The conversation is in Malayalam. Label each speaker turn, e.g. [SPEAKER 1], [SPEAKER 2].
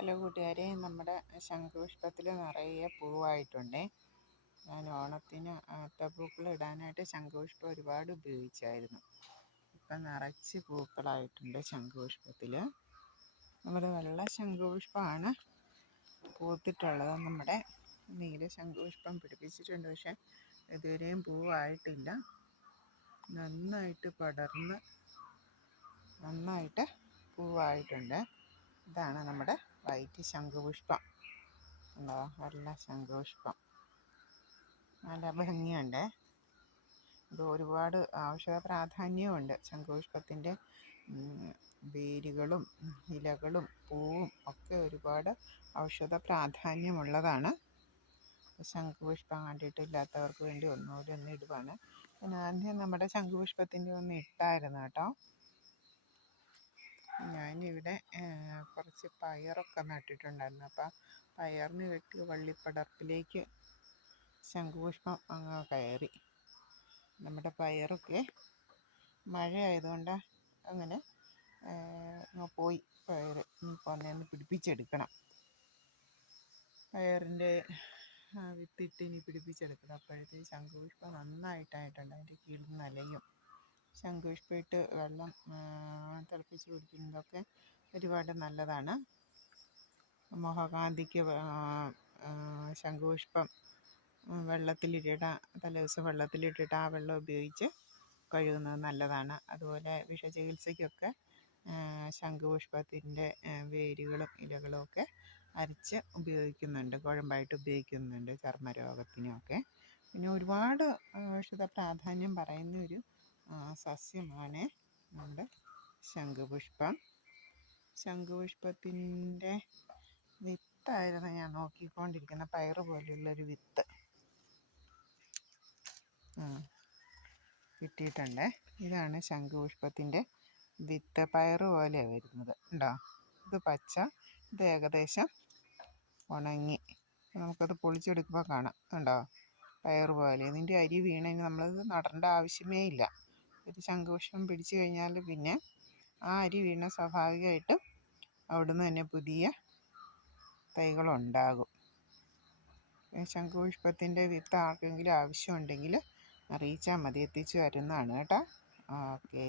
[SPEAKER 1] ഹലോ കൂട്ടുകാരെ നമ്മുടെ ശംഖുപുഷ്പത്തിൽ നിറയെ പൂവായിട്ടുണ്ട്. ഞാൻ ഓണത്തിന് അത്തപ്പൂക്കൾ ഇടാനായിട്ട് ശംഖുപുഷ്പം ഒരുപാട് ഉപയോഗിച്ചായിരുന്നു. ഇപ്പം നിറച്ച് പൂക്കളായിട്ടുണ്ട് ശംഖുപുഷ്പത്തിൽ. നമ്മുടെ വെള്ള ശംഖുപുഷ്പമാണ് പൂത്തിട്ടുള്ളത്. നമ്മുടെ നീല ശംഖുപുഷ്പം പിടിപ്പിച്ചിട്ടുണ്ട്. പക്ഷെ ഇതുവരെയും പൂവായിട്ടില്ല. നന്നായിട്ട് പടർന്ന് നന്നായിട്ട് പൂവായിട്ടുണ്ട്. ഇതാണ് നമ്മുടെ വൈറ്റ് ശംഖുപുഷ്പം. ഉണ്ടോ? വെള്ള ശംഖുപുഷ്പം. നല്ല ഭംഗിയുണ്ട്. ഇത് ഒരുപാട് ഔഷധ പ്രാധാന്യമുണ്ട് ശംഖുപുഷ്പത്തിന്റെ വേരുകളും ഇലകളും പൂവും ഒക്കെ ഒരുപാട് ഔഷധ പ്രാധാന്യമുള്ളതാണ്. ശംഖുപുഷ്പം കണ്ടിട്ടില്ലാത്തവർക്ക് വേണ്ടി ഒന്നുകൂടി ഒന്ന് ഇടുവാണ്. ഞാൻ ആദ്യം നമ്മുടെ ശംഖുപുഷ്പത്തിന്റെ ഒന്ന് ഇട്ടായിരുന്നു കേട്ടോ. ഞാനിവിടെ കുറച്ച് പയറൊക്കെ നട്ടിട്ടുണ്ടായിരുന്നു. അപ്പം പയറിന് വെട്ടി വള്ളിപ്പടർപ്പിലേക്ക് ശംഖുപുഷ്പം അങ്ങ് കയറി. നമ്മുടെ പയറൊക്കെ മഴ ആയതുകൊണ്ട് അങ്ങനെ പോയി. പയർ ഒന്നേന്ന് പിടിപ്പിച്ചെടുക്കണം. പയറിന്റെ വിത്തിട്ട് ഇനി പിടിപ്പിച്ചെടുക്കണം. അപ്പോഴത്തെ ശംഖുപുഷ്പം നന്നായിട്ടായിട്ടുണ്ട്. അതിന്റെ കീഴിൽ നലയും ശംഖുപുഷ്പമിട്ട് വെള്ളം തിളപ്പിച്ച് കുടിക്കുന്നതൊക്കെ ഒരുപാട് നല്ലതാണ്. മോഹകാന്തിക്ക് ശംഖുപുഷ്പം വെള്ളത്തിലിട്ടിട്ട് തലേദിവസം വെള്ളത്തിലിട്ടിട്ട് ആ വെള്ളം ഉപയോഗിച്ച് കഴുകുന്നത് നല്ലതാണ്. അതുപോലെ വിഷചികിത്സയ്ക്കൊക്കെ ശംഖുപുഷ്പത്തിന്റെ വേരുകളും ഇലകളും ഒക്കെ അരച്ച് ഉപയോഗിക്കുന്നുണ്ട്. കുഴമ്പായിട്ട് ഉപയോഗിക്കുന്നുണ്ട് ചർമ്മരോഗത്തിനുമൊക്കെ പിന്നെ ഒരുപാട് ഔഷധ പ്രാധാന്യം പറയുന്ന ഒരു സസ്യമാണ്. നമ്മുടെ ശംഖുപുഷ്പം. ശംഖുപുഷ്പത്തിന്റെ വിത്തായിരുന്നു ഞാൻ നോക്കിക്കൊണ്ടിരിക്കുന്ന പയറ് പോലെയുള്ളൊരു വിത്ത്. കിട്ടിയിട്ടുണ്ട്. ഇതാണ് ശംഖുപുഷ്പത്തിന്റെ വിത്ത്. പയറ് പോലെയാണ് വരുന്നത്. ഉണ്ടോ? ഇത് പച്ച. ഇത് ഏകദേശം ഉണങ്ങി. നമുക്കത് പൊളിച്ചെടുക്കുമ്പോൾ കാണാം. ഉണ്ടോ പയറ് പോലെ. ഇതിന്റെ അരി വീണതിന് നമ്മളത് നടേണ്ട ആവശ്യമേ ഇല്ല. ഒരു ശംഖുപുഷ്പം പിടിച്ചു കഴിഞ്ഞാൽ പിന്നെ ആ അരി വീണ സ്വാഭാവികമായിട്ടും അവിടുന്ന് തന്നെ പുതിയ തൈകളുണ്ടാകും. ശംഖുപുഷ്പത്തിന്റെ വിത്ത് ആർക്കെങ്കിലും ആവശ്യമുണ്ടെങ്കിൽ അറിയിച്ചാൽ മതി. എത്തിച്ചു തരുന്നതാണ് കേട്ടോ. ഓക്കേ.